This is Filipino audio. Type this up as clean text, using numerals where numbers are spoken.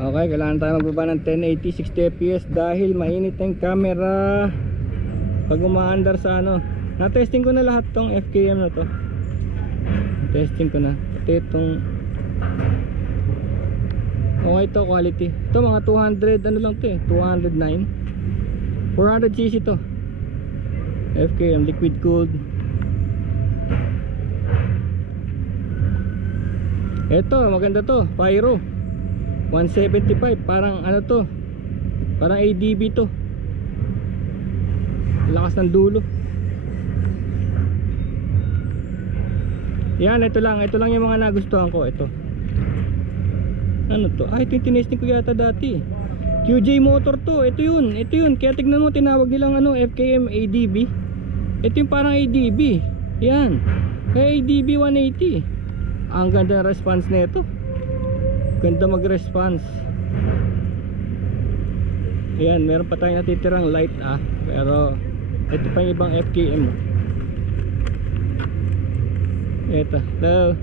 Okay, kailangan tayo magbaba ng 1080 60 fps dahil mainit ang camera pag umaandar sa ano. Na-testing ko na lahat tong FKM na to. Testing ko na. Pati itong okay to, quality. Ito mga 200 ano lang to eh, 209 400cc to. FKM liquid cooled. Ito maganda to, Pyro 175, parang ano to, parang ADB to. Lakas ng dulo. Yan, ito lang yung mga nagustuhan ko. Ito ano to, ito yung tinesting ko yata dati, QJ motor to. Ito yun, kaya tignan mo, tinawag nilang ano, FKM ADB. Ito yung parang ADB. Yan, kaya ADB 180. Ang ganda ng response nito, ganda mag-response. Ayan, meron pa tayong natitirang light pero ito pa yung ibang FKM. Ito, hello.